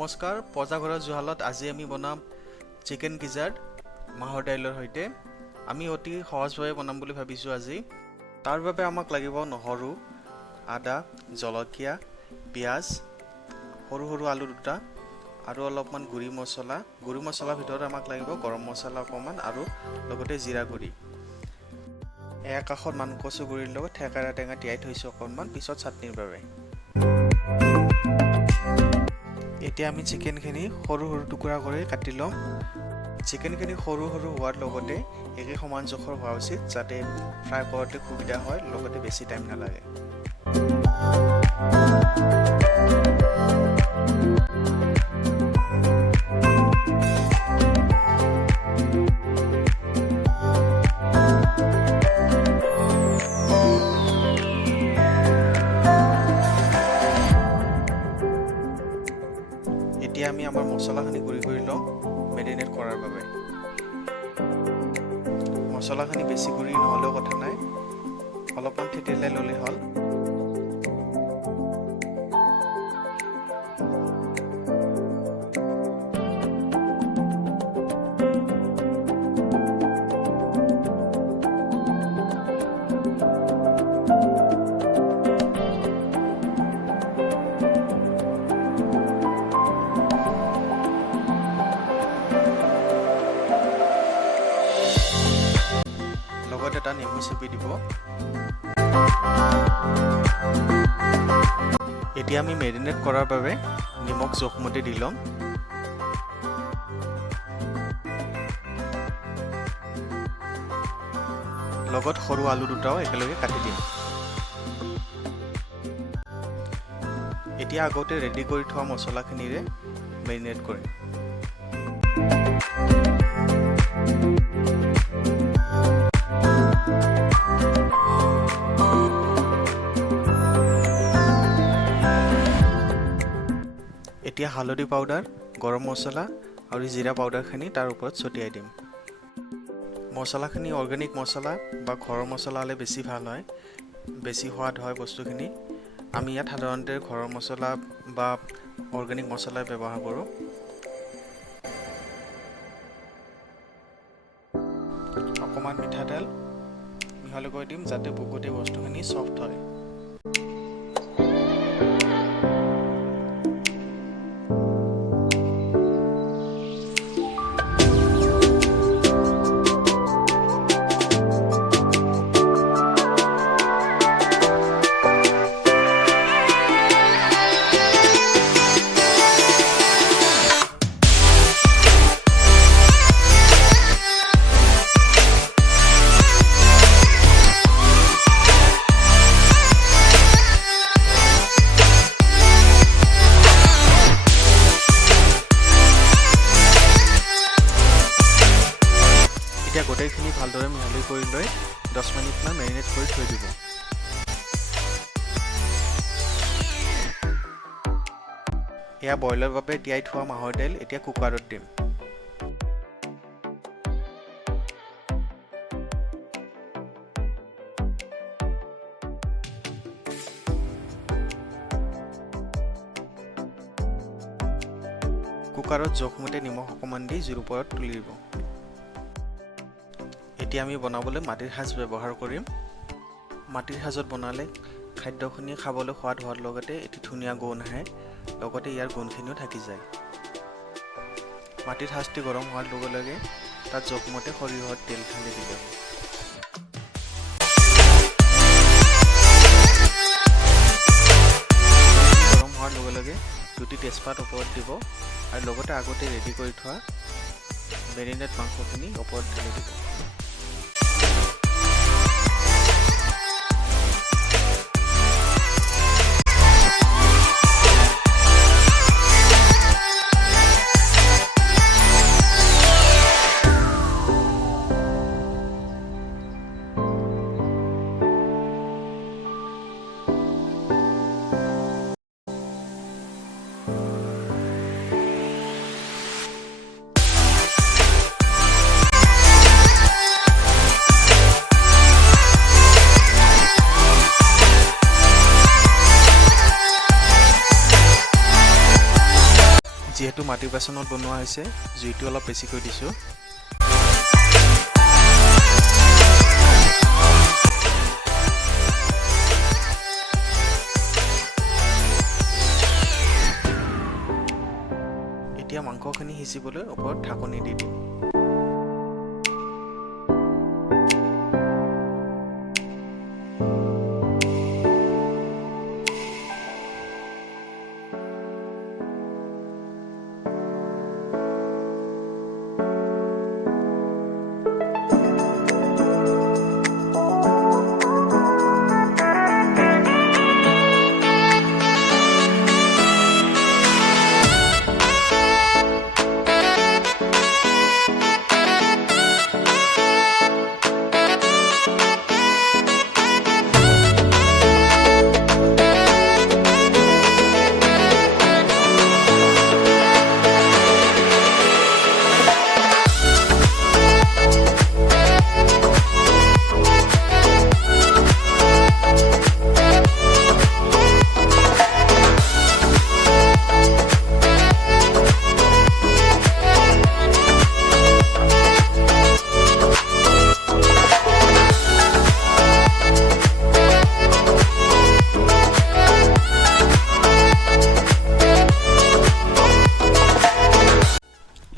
নমস্কাৰ পজাঘৰৰ জুহালত আজি আমি বনাম চিকেন গিজাৰ্ড মাহৰ দাইলৰ সৈতে আমি অতি সহজভাৱে বনাম বুলি ভাবিছো আজি তাৰ বাবে আমাক লাগিব নহৰু আদা জলকীয়া পিয়াজ সৰু সৰু আলু দুটা আৰু অলপমান গুৰি মছলা ভিতৰত আমাক লাগিব গৰম মছলা অকমান আৰু লগতে জিৰা গুৰি এক কাষত মানকচু গুৰিৰ লগত ঠেকেৰা টেঙা তিয়াই থৈছো অকমান পিছত চাটনিৰ বাবে এতিয়া আমি চিকেনখিনি সৰু সৰু টুকুৰা কৰি কাটি লম চিকেনখিনি সৰু সৰু হোৱাৰ লগতে একে সমান জখৰ হোৱা উচিত যাতে ফ্ৰাই কৰোঁতে সুবিধা হয় লগতে বেছি টাইম নালাগে এতিয়া আমি আমাৰ মছলাখিনি গুৰি কৰি লওঁ মেৰিনেট কৰাৰ বাবে মছলাখিনি বেছি গুৰি নহলেও কথা নাই অলপমান থেতেলাই ললে হ'ল লগত এটা নেমু চেপি দিব এতিয়া আমি মেৰিনেট কৰাৰ বাবে নিমখ জোখমতে দি লম লগত সৰু আলু দুটাও একেলগে কাটি দিম এতিয়া আগতে ৰেডি কৰি থোৱা মছলাখিনিৰে মেৰিনেট কৰিম এতিয়া হালধি পাউডাৰ গৰম মছলা আৰু জিৰা পাউডাৰখিনি তাৰ ওপৰত ছটিয়াই দিম মছলাখিনি অৰ্গেনিক মছলা বা ঘৰৰ মছলা হ'লে বেছি ভাল হয় বেছি সোৱাদ হয় বস্তুখিনি আমি ইয়াত সাধাৰণতে ঘৰৰ মছলা বা অৰ্গেনিক মছলা ব্যৱহাৰ কৰোঁ অকণমান মিঠাতেল মিহলি কৰি দিম যাতে গোটেই বস্তুখিনি সফ্ট হয় এতিয়া গোটেইখিনি ভালদৰে মিহলি কৰি লৈ 10 মিনিটমান মেৰিনেট কৰি থৈ দিব এয়া বইলৰ বাবে তিয়াই থোৱা মাহৰ দাইল এতিয়া কুকাৰত দিম কুকাৰত জোখমতে নিমখ অকণমান দি জুইৰ ওপৰত তুলি দিব এতিয়া আমি বনাবলৈ মাটিৰ সাজ ব্যৱহাৰ কৰিম মাটিৰ সাজত বনালে খাদ্যখিনি খাবলৈ সোৱাদ হোৱাৰ লগতে এটি ধুনীয়া গোন্ধ আহে লগতে ইয়াৰ গুণখিনিও থাকি যায় মাটিৰ সাজটি গৰম হোৱাৰ লগে লগে তাত জোখমতে সৰিয়হৰ তেল ঢালি দিলে গৰম হোৱাৰ লগে লগে দুটি তেজপাত ওপৰত দিব আৰু লগতে আগতে ৰেডি কৰি থোৱা মেৰিনেট মাংসখিনি ওপৰত ঢালি দিব মাটিৰ বাচনত বনোৱা হৈছে, জুইটো অলপ বেছিকৈ দিছোঁ। এতিয়া মাংসখিনি সিজিবলৈ ওপৰত ঢাকনি দি দিম।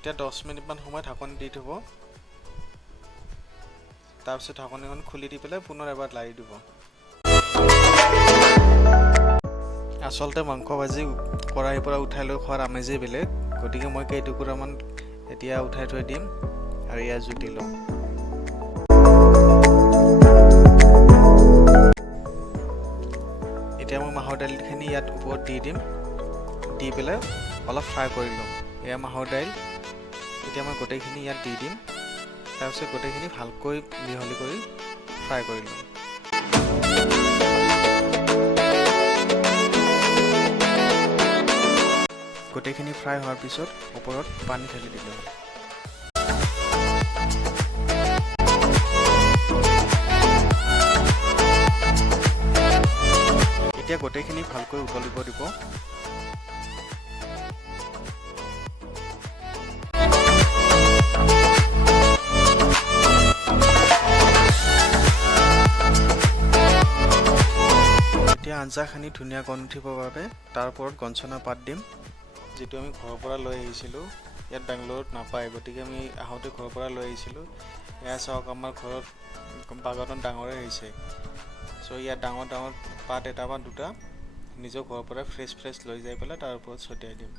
এতিয়া 10 মিনিটমান সময় ঢাকনি দি থ'ব। তাৰপিছত ঢাকনিখন খুলি দি পেলাই পুনৰ এবাৰ লাৰি দিব। আচলতে মাংস ভাজি কড়াইৰ পৰা উঠাই লৈ খোৱাৰ আমেজেই বেলেগ, গতিকে মই কেইটুকুৰামান এতিয়া উঠাই থৈ দিম আৰু ইয়াত জুতি ল'ম। এতিয়া মই মাহৰ দাইলখিনি ইয়াত ওপৰত দি দিম, দি পেলাই অলপ ফ্ৰাই কৰি ল'ম। এয়া মাহৰ দাইল, এতিয়া মই গোটেইখিনি ইয়াত দি দিম। তাৰপিছত গোটেইখিনি ভালকৈ মিহলি কৰি ফ্ৰাই কৰি ল'ম। গোটেইখিনি ফ্ৰাই হোৱাৰ পিছত ওপৰত পানী ঢালি দিলোঁ। এতিয়া গোটেইখিনি ভালকৈ উতলিব দিব। এতিয়া আঞ্জাখিনি ধুনীয়া গোন্ধ উঠিবৰ বাবে তাৰ ওপৰত গঞ্চনা পাত দিম, যিটো আমি ঘৰৰ পৰা লৈ আহিছিলোঁ। ইয়াত বেংগলোৰত নাপায়, গতিকে আমি আহোঁতে ঘৰৰ পৰা লৈ আহিছিলোঁ। এয়া চাওক, আমাৰ ঘৰত বাগানত ডাঙৰে হৈছে। চ' ইয়াত ডাঙৰ ডাঙৰ পাত এটা বা দুটা নিজৰ ঘৰৰ পৰা ফ্ৰেছ লৈ যাই পেলাই তাৰ ওপৰত ছটিয়াই দিম।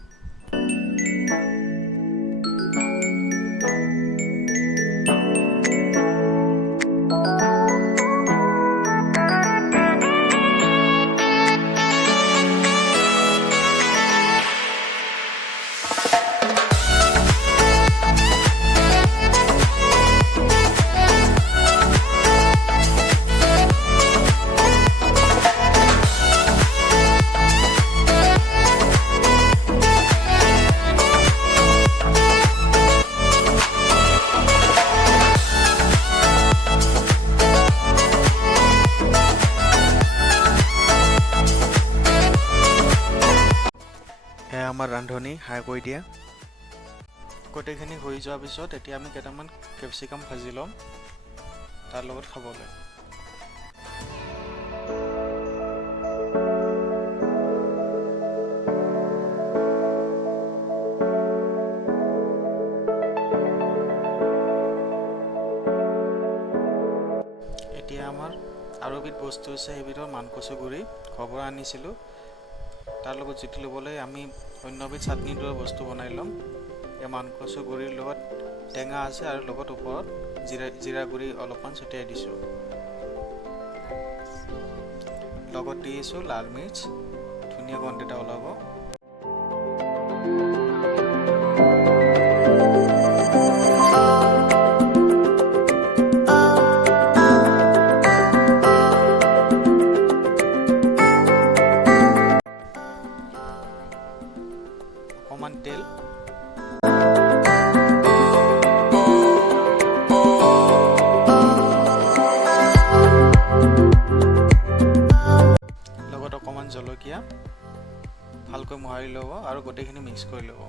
আমাৰ ৰান্ধনি হাই কৰি দিয়া। গোটেইখিনি হৈ যোৱাৰ পিছত এতিয়া আমি কেইটামান কেপচিকাম ভাজি ল'ম তাৰ লগত খাবলৈ। এতিয়া আমাৰ আৰু এবিধ বস্তু আছে, সেইবিধৰ মানকচু গুড়ি ঘৰৰ পৰা আনিছিলোঁ। তাৰ লগত জুতি ল'বলৈ আমি অন্য এবিধ চাটনিৰ দৰে বস্তু বনাই ল'ম। এই মানকচু গুড়িৰ লগত টেঙা আছে আৰু লগত ওপৰত জিৰা গুড়ি অলপমান ছটিয়াই দিছোঁ। লগত দি দিছোঁ লাল মিৰ্চ, ধুনীয়া গন্ধ এটা ওলাব। অকণমান তেল, লগত অকণমান জলকীয়া ভালকৈ মোহাৰি ল'ব আৰু গোটেইখিনি মিক্স কৰি ল'ব।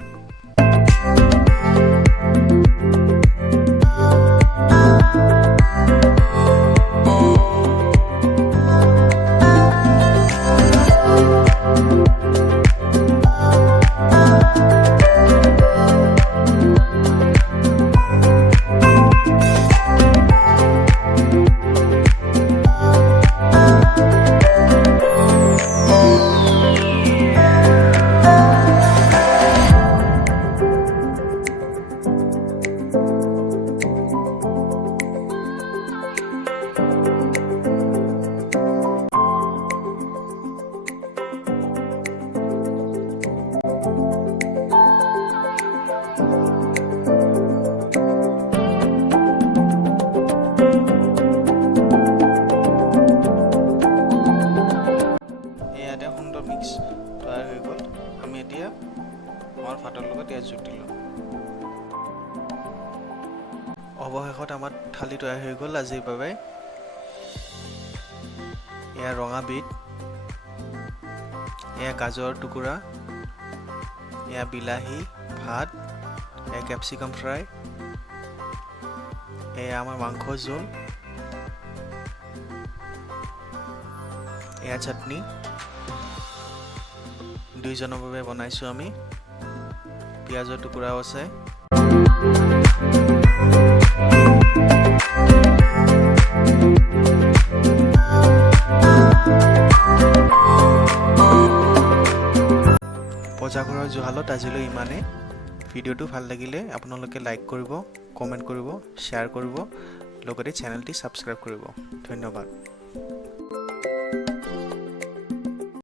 ইয়াতে সুন্দৰ মিক্স তৈয়াৰ হৈ গ'ল। আমি এতিয়া আমাৰ ভাতৰ লগত ইয়াত যোগ দিলোঁ। অৱশেষত আমাৰ থালি তৈয়াৰ হৈ গ'ল আজিৰ বাবে। এয়া ৰঙা বিট, এয়া গাজৰ টুকুৰা, এয়া বিলাহী, ভাত, এয়া কেপচিকাম ফ্ৰাই, এয়া আমাৰ মাংসৰ জোল, এয়া চাটনি। দুইজনৰ বাবে বনাইছোঁ আমি। পিঁয়াজৰ টুকুৰাও আছে। পজাঘৰৰ জুহালত আজিলৈ ইমানে। ভিডিঅ'টো ভাল লাগিলে আপোনালোকে লাইক কৰিব, কমেণ্ট কৰিব, শ্বেয়াৰ কৰিব, লগতে চেনেলটি ছাবস্ক্ৰাইব কৰিব। ধন্যবাদ।